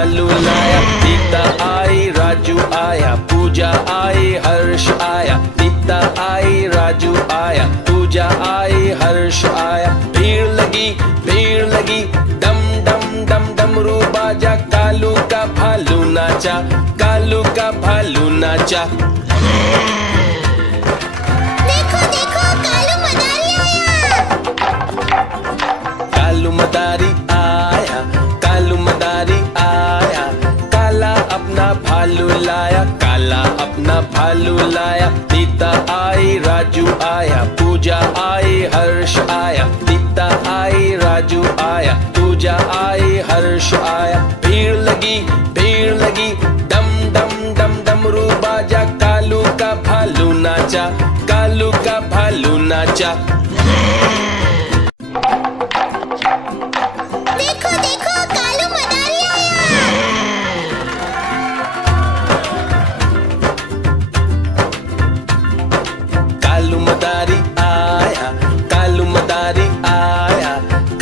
भालू लाया। नीता आई राजू आया, पूजा आई हर्ष आया। नीता आई राजू आया, पूजा आई हर्ष आया। भीड़ लगी डम डम डम डमरू बाजा। कालू का भालू नाचा, कालू का भालू नाचा। देखो देखो कालू मदारी आया। कालू मदारी आया, कालू मदारी आया। काला अपना भालू लाया, काला अपना भालू लाया। नीता आई राजू आया, पूजा आई हर्ष आया। नीता आई राजू आया, पूजा आई हर्ष आया। भीड़ लगी डम डम डम डमरू बाजा। कालू का भालू नाचा, कालू का भालू नाचा। देखो देखो कालू मदारी आया। कालू मदारी आया, कालू मदारी आया।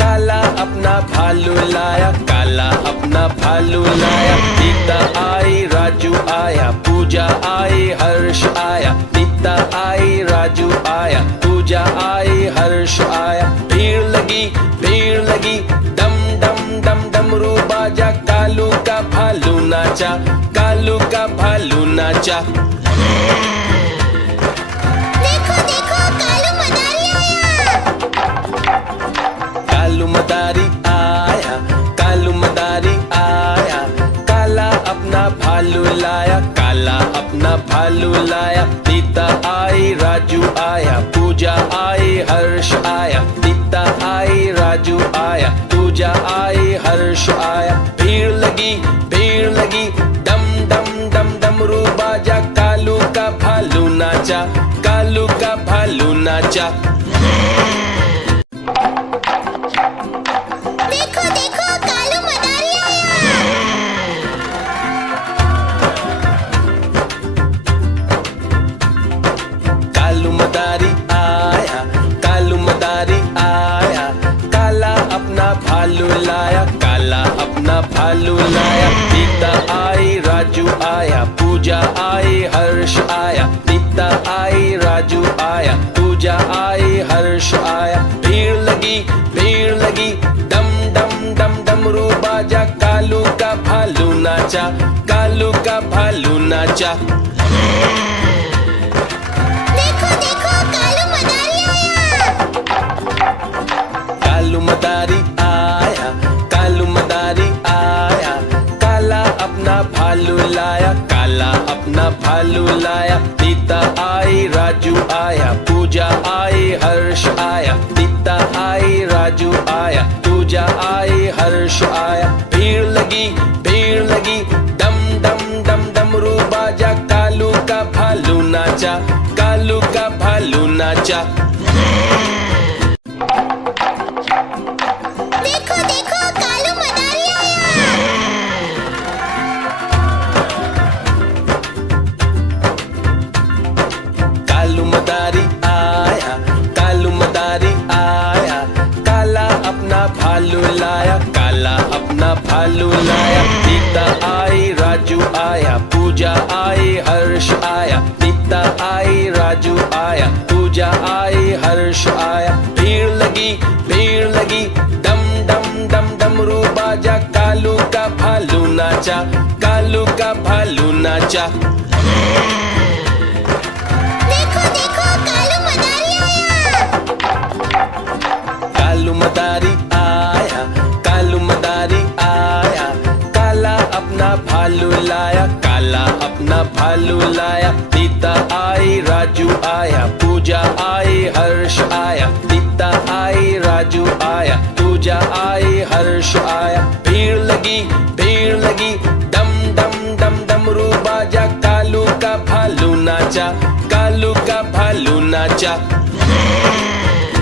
काला अपना भालू लाया, काला अपना भालू लाया। नीता आई राजू आया, पूजा आई हर्ष आया। नीता आई राजू आया, पूजा आई हर्ष आया। भीड़ लगी डम डम डम डमरू बाजा। कालू का भालू नाचा, कालू का भालू नाचा। देखो देखो कालू मदारी आया। कालू मदारी आया, कालू मदारी आया। काला अपना भालू लाया, काला अपना भालू लाया। नीता आई राजू आया, पूजा आई हर्ष आया। नीता आई राजू आया, पूजा आई हर्ष आया। भीड़ लगी डम डम डम डमरू बाजा। कालू का भालू नाचा, कालू का भालू नाचा। देखो देखो कालू मदारी आया। कालू मदारी आया, कालू मदारी आया। काला अपना भालू लाया, काला अपना भालू लाया। नीता आई राजू आया, पूजा आई हर्ष आया। नीता आई राजू आया, पूजा आई हर्ष आया। भीड़ लगी डम डम डम डमरू बाजा। कालू का भालू नाचा, कालू का भालू नाचा। देखो देखो कालू मदारी आया। कालू मदारी आया, कालू मदारी आया। काला अपना भालू लाया, काला अपना भालू लाया। नीता आई राजू आया, पूजा आई हर्ष आया। नीता आई राजू आया, पूजा आई हर्ष आया। भीड़ लगी डम डम डम डमरू बाजा। कालू का भालू नाचा, कालू का भालू नाचा। देखो देखो कालू मदारी आया। कालू मदारी आया, कालू मदारी आया। काला अपना भालू लाया, काला अपना भालू लाया। नीता आई राजू आया, पूजा आई हर्ष आया। नीता आई राजू आया, पूजा आई हर्ष आया। भीड़ लगी डम डम डम डमरू बाजा। कालू का भालू नाचा, कालू का भालू नाचा। देखो देखो कालू मदारी आया। कालू मदारी आया, कालू मदारी आया। काला अपना भालू लाया, काला अपना भालू लाया। नीता आई राजू आया, पूजा आई हर्ष आया। नीता आई राजू आया, पूजा आई हर्ष आया। भीड़ लगी डम डम डम डमरू बाजा। कालू का भालू नाचा, कालू का भालू नाचा।